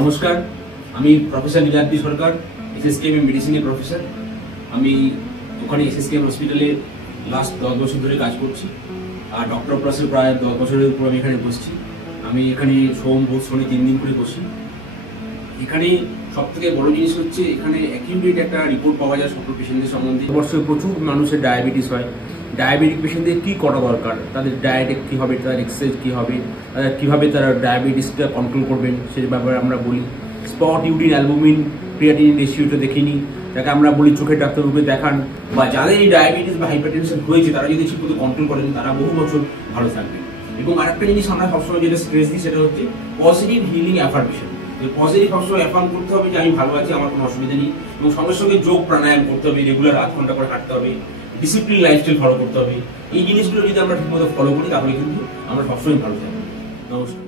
নমস্কার, আমি প্রফেসর নীলাদ্রি সরকার, এসএসকেএম মেডিসিনের প্রফেসর। আমি ওখানে এসএসকেএম হসপিটালে লাস্ট 10 বছর ধরে কাজ করছি। আর ডক্টর প্লাসে প্রায় 10 বছরের উপর আমি এখানে বসছি। আমি এখানে সোম বুধ শনি 3 দিন করে বসি। এখানে সব থেকে বড় জিনিস হচ্ছে এখানে অ্যাকিউরেট একটা রিপোর্ট পাওয়া যায় সকল পেশেন্টদের সম্বন্ধে। বছরে প্রচুর মানুষের ডায়াবেটিস হয়। ডায়াবেটিক পেশেন্টদের কী করা দরকার, তাদের ডায়েটে কী হবে, তাদের এক্সারসাইজ কী হবে, কীভাবে তারা ডায়াবেটিসটা কন্ট্রোল করবেন সেই ব্যাপারে আমরা বলি। স্পট ইউরিন অ্যালবুমিন ক্রিয়াটিনিন রেশিওটা দেখিনি, তাকে আমরা বলি চোখের ডাক্তারবাবুকে দেখান। বা যাদের এই ডায়াবেটিস বা হাইপারটেনশন হয়েছে তারা যদি ঠিকমতো কন্ট্রোল করেন তারা বহু বছর ভালো থাকবে। এবং আরেকটা জিনিস আমরা সবসময় যেটা স্ট্রেস দিই সেটা হচ্ছে পজিটিভ হিলিং অ্যাফার্মেশন। পজিটিভ সবসময় অ্যাফার্ম করতে হবে যে আমি ভালো আছি, আমার কোনো অসুবিধা নেই। এবং সঙ্গে সঙ্গে যোগ প্রাণায়াম করতে হবে, রেগুলার 8 ঘন্টা করে হাঁটতে হবে, ডিসিপ্লিন লাইফস্টাইল ফলো করতে হবে। এই জিনিসগুলো যদি আমরা ঠিকমতো ফলো করি তাহলে কিন্তু আমরা সবসময় ভালো থাকবো। নমস্কার।